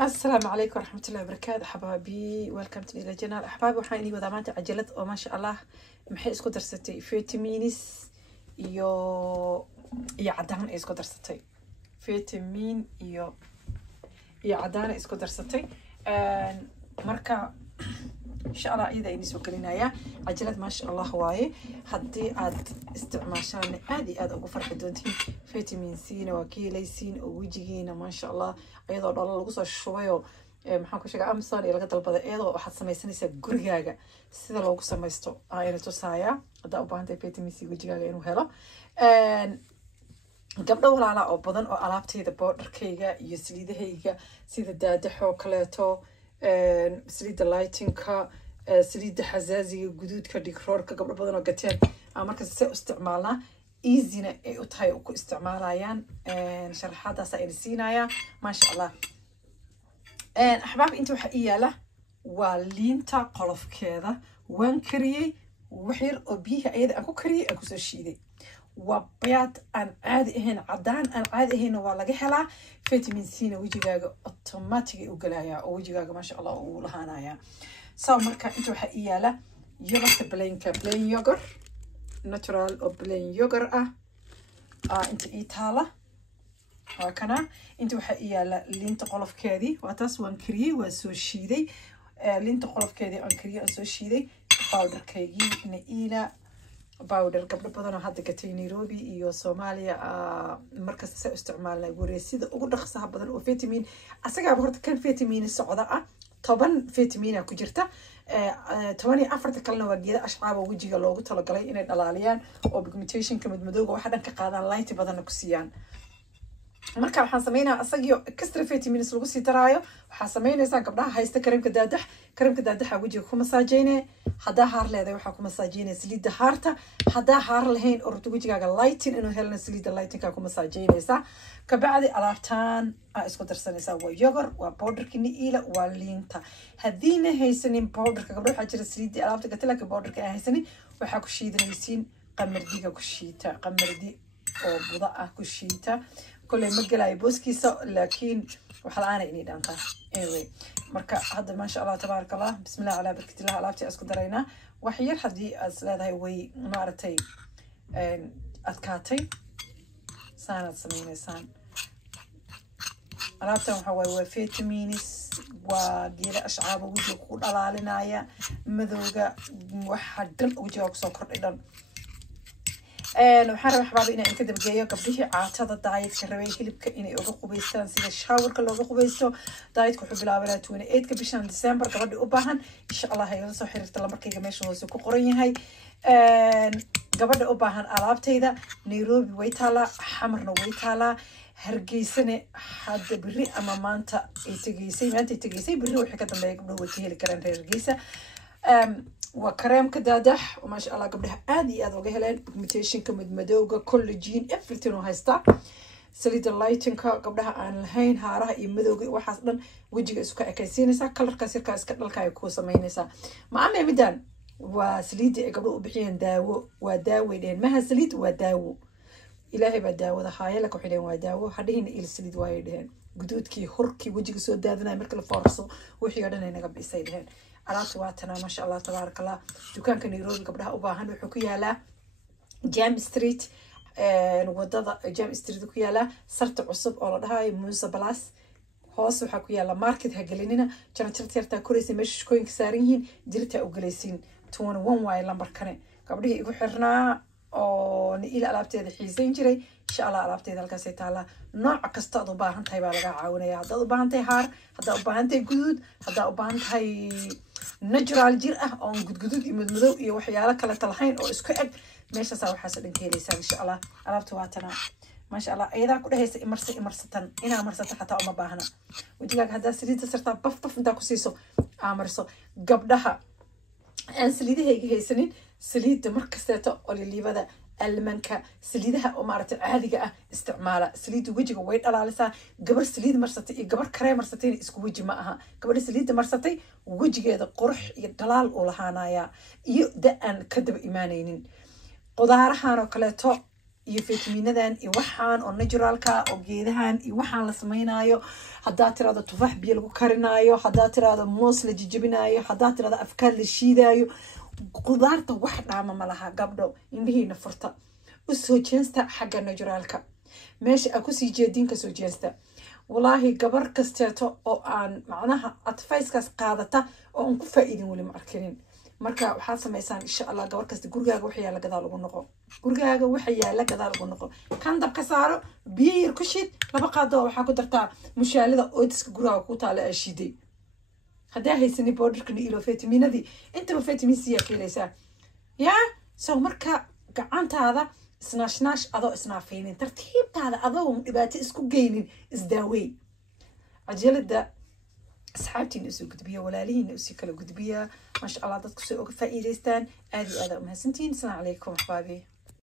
السلام عليكم ورحمة الله وبركاته حبايبي welcome to إلى جنال أحبابي وحاني وضعمات عجلت وما شاء الله محي اسكو درستي فيتامينيس يو عدان اسكو درستي فيتامين يو عدان اسكو درستي مركا إن شاء الله إذا إني سوكلينايا عجلت ما شاء الله هواي حدي عاد استعماشان عادي عاد أقو فرح دونتين فيتامين سي وكيليسين ووجهينا ما شاء الله أيضا الله لغو soo shubayo maxaan ku sheegay Amazon iyo laga dalbaday iyadoo waxaad samaysanaysaa gurigaaga sida loogu samaysto ayna tusaaya hadaa u baahantahay vitamin C wajigaaga inuu helo gabdho walaala oo badan oo alaabteeda boodarkayga iyo saliidahayga sida daadaxoo kaleeto saliida lightingka saliida xasaasiga guduudka dhigroorka gabdho badan oo gateen marka si isticmaalna easy ay u tahay ku isticmaalayaan sharaxaadaas ay siinaya ma sha Allah أحباب أنتوا حقيقة واللينتا قلف كذا وان كريه وحير أبيها أيضا أكو كريه أكو سشيدي وبيات أن عادي هنا عدان أن عادي هنا ولا جهلا فيتامين سي ويجيجا أوتوماتيكي وجلايا ويجيجا ما شاء الله ولهانايا سو مركا أنتوا حقيقة يوغرت بلين يوغر ناتورال أو بلين يوغر أنت إيطالا هكذا انت وحقيقة لينت قلف كذي واتاس وان كريه وسو شيدي لينت قلف كذي وان كريه وسو شيدي باودر كيجي نقيلة باودر قبل بدنا هذا كتير نيروبي إيو سوماليا مركز استعمالنا يقولي سيد أقول رخصها بدل وفيتامين أسرع بهرت كان فيتامين السعودة طبعا فيتامين كجرته تواني أفرت كلنا وجيدا أشعاب وجهي لوجو تلاقي إن الألاليان أو بيجمنتيشن كمدمدوج واحدا كقاعدة لايتي بدنا كسيان marka waxaan sameeynaa asagii extra vitamins lagu sii daraayo waxaan sameeynaysaa gabdhaha haysta kareemka daadaxa wajiga ku masaajeyne hadaa haar leedahay waxa ku masaajeyne saliida haarta hadaa haar lahayn oo ruutu wajigaaga lighting inuu helna saliida lightingka ku masaajeynaysaa ka bacdi alaabtaan isku darsanaysaa waa yogurt waa powderka niila waa liinta hadiina haysanin powderka gabdhaha waxa jira saliida alaabta gatalaka powderka ay haysanin waxa ku shiidanaysiin qamardiga ku shiita qamardi oo buda ah ku shiita كل ما جلاي بوسكيسة لكن وحلقانا إني دانتا anyway مركا هذا ما شاء الله تبارك الله بسم الله على بركة الله على أسكت درينا وحير حدي أزلاد هاي وي مارتي أذكاتي سانة سمينة سان علابتهم هو فيتامينس وغير أشعاب وجه كل على لنايا مذوقة وحدل وجهك سكر إذا وحنا حبايبي إن كده بجاية قبليه عاتضة دايت كروي كليبك إني أوقف قبيستان سيد الشاور كله أوقف قبيستو دايت كحب العبارات وين إيد كبيشان ديسمبر قبل أوباهن إن شاء الله هي نصو حريرة الله مركي جميش هو سوق قرية هاي قبل أوباهن ألعبتي ذا نيروبي ويتالا حمرنا ويتالا هرجيسني حد بري أما مانتا يتجيسي ما أنت يتجيسي بري وحكة ما يقبلوا وتيه الكلام هرجيسة وكريم كدادح وما شاء الله قبلها عادي هذا وجهلين بيجمنتيشن كمدمدوجة كولاجين إفلتين وهايستا سليد اللايتين قبلها عن الهين هارها يمدوجة وحصلا وجهك اسكا كيسينسا كلر كسر كاسكت لك يكوسا مينسا ما أنا بدان وسليد قبله بحين داو وداو لين ما هسليد وداو إلهي بداو ذا هاي لك وحين وداو هذين إلى سليد وايدهن جدودكي هركي وجهك سود دادنا مركل فارسو وحيادنا نجاب يسيدهن alaabta waatana ma sha Allah tabaaraka Allah dukaanka Nairobi gabdhaha u baahan wuxuu ku yaalaa Jam Street wadada Jam Street ku yaala sarta cusub oo la dhahayo Musa Plus hoos waxa ku yaala market ha gelinina jarjarta koreysa meesha shaqooyinka saaran yihiin dirta u galaysiin 21 way lambarkane gabdhihii igu xirnaa oo ila alaabteeda xiisayn jiray insha Allah alaabteeda halkaas ay taala nooc kasta aad u baahan tahay baa laga caawinaya haddaad u baahan tahay haar haddaad u baahan tahay guduud haddaad u baahan tahay natural jir oo gudgudud iyo madmadow iyo waxyaalo kala talahayn oo isku eg meeshaas waxaas dhan keenaysaa insha Allah alaabta waatana ma sha Allah ayada ku dhahaysa imarsatan ina marsata xataa uma baahna wajigaaga hadda saliida sarta baf inta ku siiso amarso gabdhaha aan saliidahayga haysanin saliida markasteeto oo liibada المنكا سليدها ومارت عادية استعمالها سليد وجهه وين على لسا قبل سليد مرستي قبل كريم مرستين اسكو وجه معها قبل سليد مرستي وجهه هذا قرح يدلال ولا هنايا يبدأ أن كذب إيمانين قدارها نقلته iyo fitamiinadan iyo waxaan oo naturalka oo geedahan iyo waxaan la samaynayo haddaad tiraahdo tufaax biyo lagu karinayo haddaad tiraahdo moos la jijabinayo haddaad tiraahdo afkaar la shiidayo qudaarta wax dhaama ma laha gabdho indhihiina furta u soo jeesta xagga naturalka meesha a kusii jeedin ka soo jeesta wallaahi gabar kasteeto oo aan macnaha advice-kaas qaadata oo aan ku faa'iidin weli ma arkinin marka waxaad samaysaan insha allah gabar kasta gurigaaga waxa yaala gadaal ugu noqo gurigaaga waxa yaala gadaal ugu noqo kan dabka saaro biyo yar ku shid laba qaado waxaa ku dartaa mushaalada oodiska gurigaaga ku taala ee shiiday haddaa haysani borderkan ilo fitamiinadii intaba fitamiin C ayaa helaysaa yaa soo marka gacantaada isnaashnash adoo isnaafaynin tartiibtaada adoo dhibaato isku geynin isdaawey cajalada asxaabtiina usoo gudbiya walaalihiina usii kala gudbiya maasha allah dadku soo oga faa'iidaystaan aad iyo aad umahadsantihiin asalaamu calaykum axbaabi